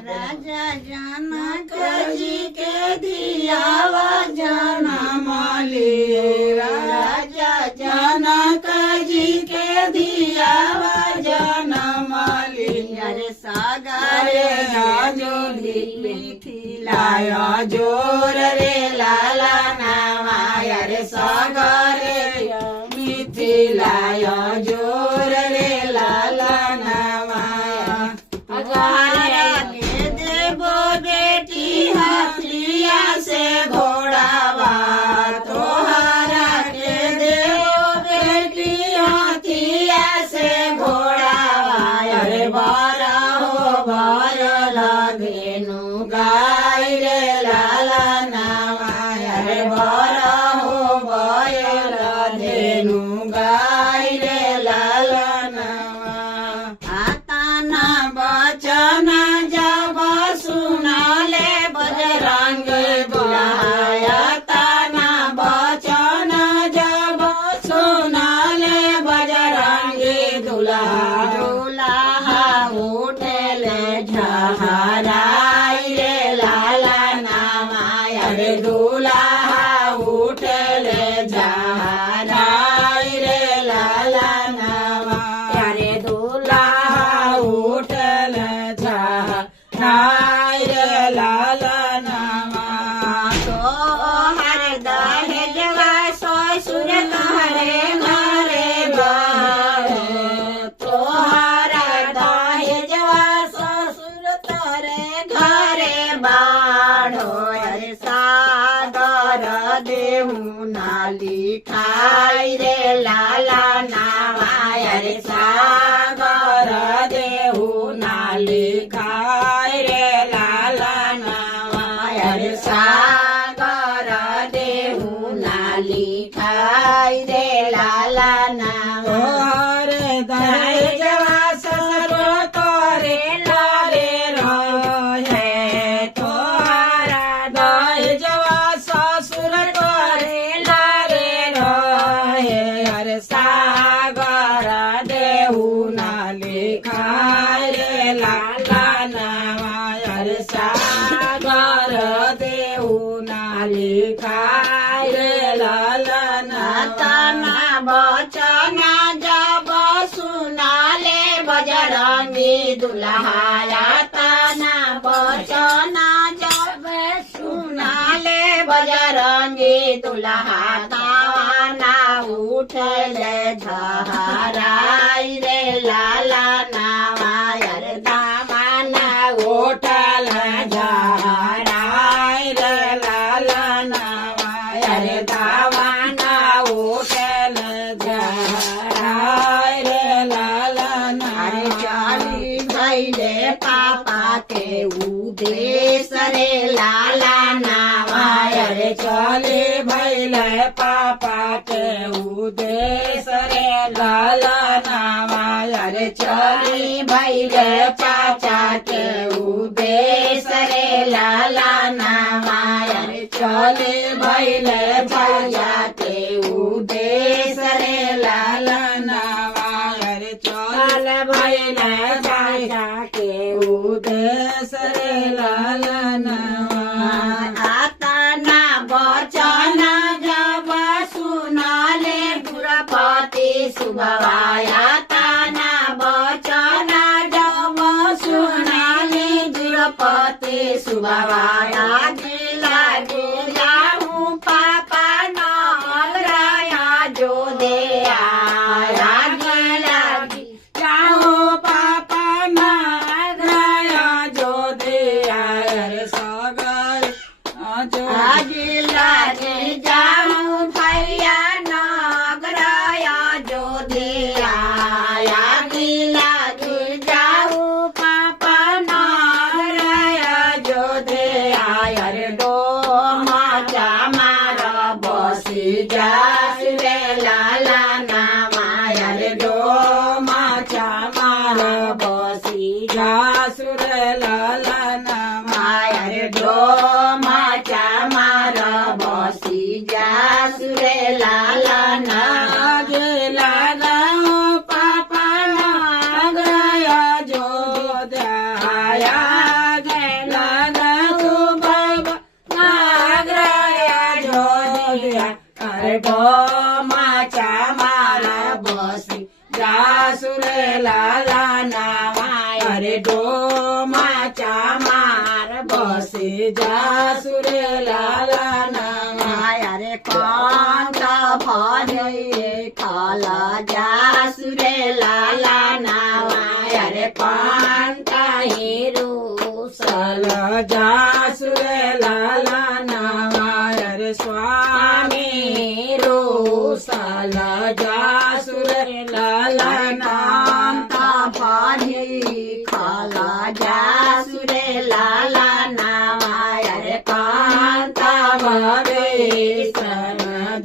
राजा जनक जी के दियावा जनम लिए, राजा जनक जी के दियावा जनम लिए। अरे सागरे जोधी मिथिलाय जोर रे लाला नावा, अरे सागरे मिथिलाय जोर रे लाला नावा। के देवो बेटी हाथिया से घोड़ावा, तोहरा के देवो बेटी हाथिया से घोड़ावा। अरे बारा हो बार लागेनु गाय रे लाला नावा, अरे बारा हो बार लागेनु गाय रे लाला नावा। आता ना बचन जब सुनाले बजरंग दुल्हा, ताना बचन जब सुनाले बजरंग दुल्हा। दुल्हा उठले झहराई रे लाला नावा, अरे दुल्हा उठले झहराई रे लाला नावा। अरे दुल्हा उठले झहराई रे लाला नावा। तोहर दहेजवा ससुर तोहरे घरे बाड़े, तोहरा दहेजवा ससुर तोहरे घरे बाड़ो। अरे सागर देहु नाली खाई रे लाला नावा, अरे सागर देहु नाली खाई रे लाला नावा। अरे सागर देहु नाली खाई रे लाला नावा। तोहरे दहेजवा ससुर तोरे लागे रहे, तोहरा दहेजवा ससुर तोरे लागे रहे। अरे सागर देहु नाली खाई रे लाला नावा, अरे सागर देहु नाली खाई रे लाला नावा। ताना बचना जब सुनाले बजरंगी दुल्हा, ताना बचना जब सुनाले बजरंगी दुल्हा। ताना उठले झहराई रे लाला नावा, अरे दामाना उठले झहराई रे लाला नावा। अरे दामाना उठले झहराई रे लाला नावा। चाली भैले पापा के उदेश रे लाला नावा, अरे चले भैले पापा के उदेश रे लाला नावा। अरे चली भैले चाचा के उदेश रे लाला नावा, अरे चले भैले भैया के उदेश रे लाला नावा। अरे चल भैले भैया के उदेश रे लाला नावा। आता ना बचन जब सुनाले गुरपति सुभवाया, ताना बचन जब सुनाले गुरपति सुभवाया। गिला गिलाहू पापा नगराया जो दे आया, गिला गिलाहू पापा नगराया जो दे आया। रे सागर जो गिला गिलाहू भैया नगराया जो दे आया, गिला गिलाहू पापा नगराया जो दे आया। रे डो माचा मार बसी जास रे लाला नावा, अरे डो माचा मार बसी जास रे लाला नावा। अरे डो माचा मार बसी जास रे लाला नावा। गेला गाँव पापा नगराया जो दे आया। वासी जासुरे लाला नामा रे कंठ भरे खाला जासुरे लाला नावा रे कंठ हिरुसल जासुरे लाला नामा रे स्वामी रुसल जासुरे लाला कंठ भरे खाला जासुरे लाला नावा रे कंठ भरे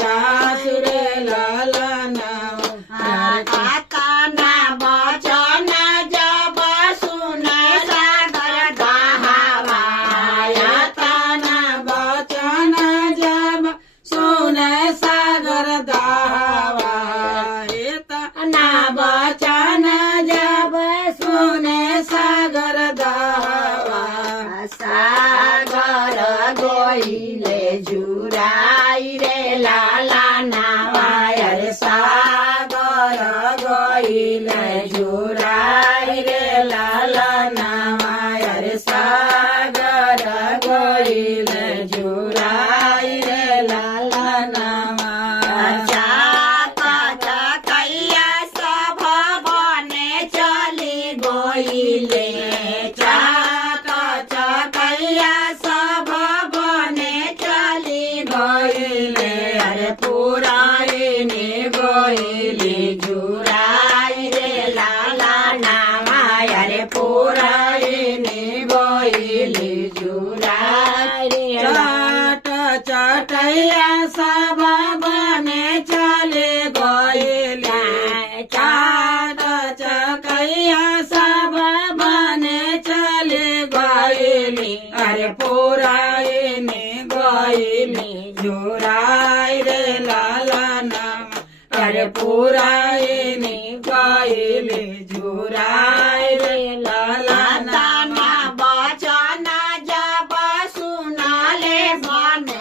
जासुरे लाला नामा आकाना बचन जब सुन सागर दहावा यातना बचन जब सुन सागर दहावा ना बचन जब सुन सागर दहावा सागर गोइले जुराई रे लाला नावा रे सागर गइले जुराई रे लाला नामा रे सागर गइले जुराई रे लाला नामा चाका चकैया सब बने चली गोइले चाका चकैया सब बने चली गइले अरे पुराइनी गइली जुराई रे लाला नावा रे पुराइनी गइली जुराई रे चाट चटैया सब बने चले गइले चाट चकैया सब बने चले गइली अरे पुराइनी गइली जुराई रे लाला नाम अरे पुराइनी गइली जुराई रे लाला नाम बचन जब सुनाले बने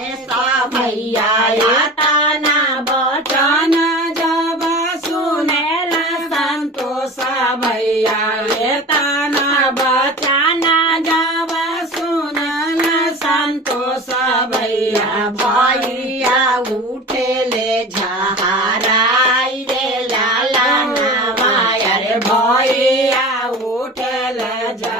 भैया यातना बचन जब सुनेला संतोष भैया यातना बचन जब सुनेला संतोष भैया भैया उठेले झहाराई रे लाला नावा रे भैया उठल जा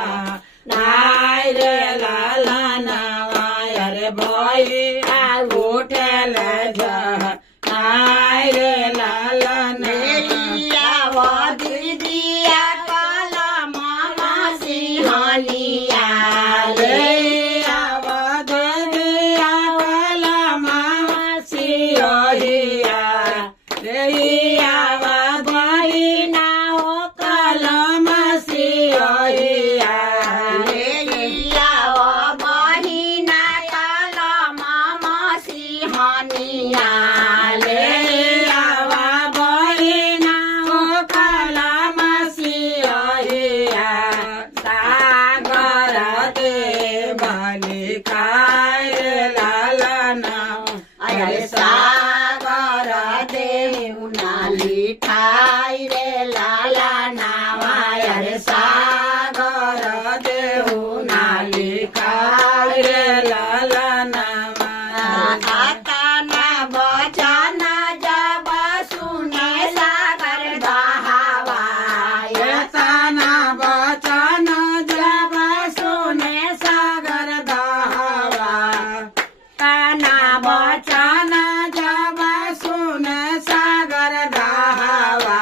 नाय रे लाला नावा रे भैया उठल जा नाय रे लाला मेरिया दीदिया काला मामा सिंहनिया रे आवाज दिया काला मामा सिंहनिया रे आवाज बहिना हो काला सिंहनिया मेरिया बहिना काला मामा सिंहनिया ले आवा बहिना हो काला सिंहनिया सागर दे बाली खाए लाला नाम अरे सागर देउना लिखाई रे लाला नावा अरे सागर देहु नाली खाए रे लाला नाम आकाना बचन जब सुने सागर दहावा यतना बचन जब सुने सागर दहावा काना बचन जब सुने सागर दहावा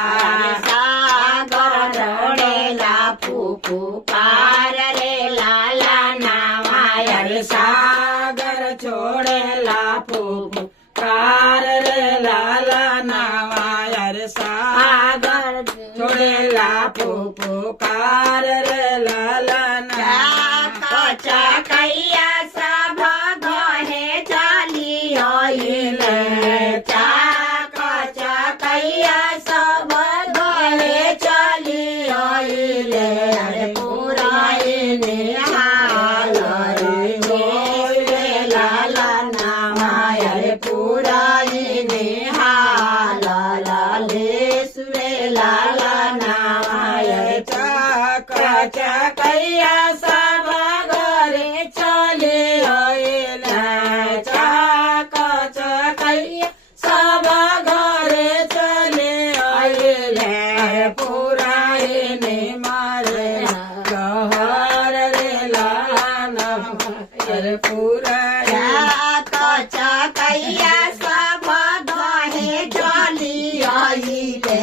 सागर ढोड़ेला फुफुकार रे लाला नावा अरे सागर छोड़ेला फूफू कार रे लाला नावा अरे सागर छोड़ेला फूफू कार रे लाला नावा चकैया सब गहे चली आइले चाक चकैया सब गहे चली आइले अरे पुराइने हाल रे लाला नामा अरे पुराइने हाल लाले सुरे लाला नामा अरे चाक चकैया सब घरे अरे पूरा कचा कैया सब दहे जली आइले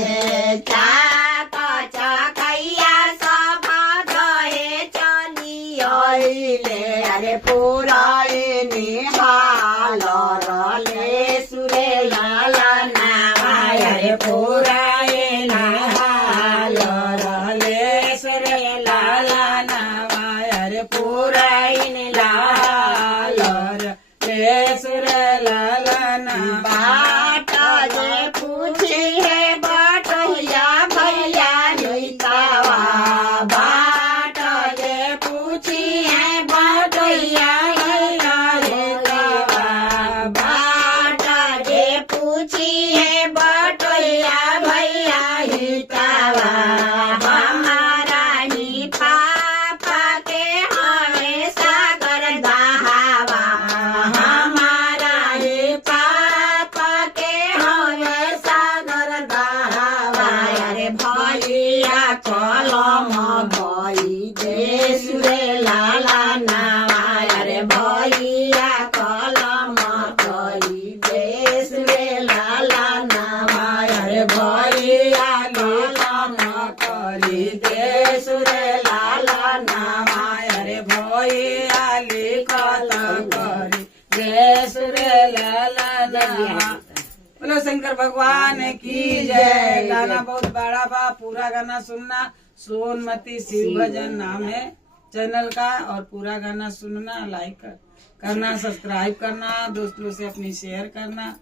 कचा कैया सब दहे चली आइले अरे पूरा निहाल रले सुरे लाला नामाय अरे पूरा नहाल रले सुरे लाला नामाय अरे पूरा लाल रे सुरे लाला नामा बाट जे पूछी है बाटैया भैया नीतावा बाट जे पूछी है बाटैया बाट जे पूछी है बाटैया भैया हितावा हमारा ही पापा के हमें सागर दहावा हमारा ही पापा के हमें सागर दहावा अरे भैया कलम भई दे सुरे लाला नावा अरे भैया कलम भई दे सुरे लाला नावा अरे भैया कलम करी दे सुरे लाला नामा अरे भैया लिखत करी दे सुरे लाला नामा। बोलो शंकर भगवान की जय। गाना बहुत बड़ा बा, पूरा गाना सुनना। सोनमती शिव भजन नाम है चैनल का, और पूरा गाना सुनना, लाइक करना, सब्सक्राइब करना, दोस्तों से अपनी शेयर करना।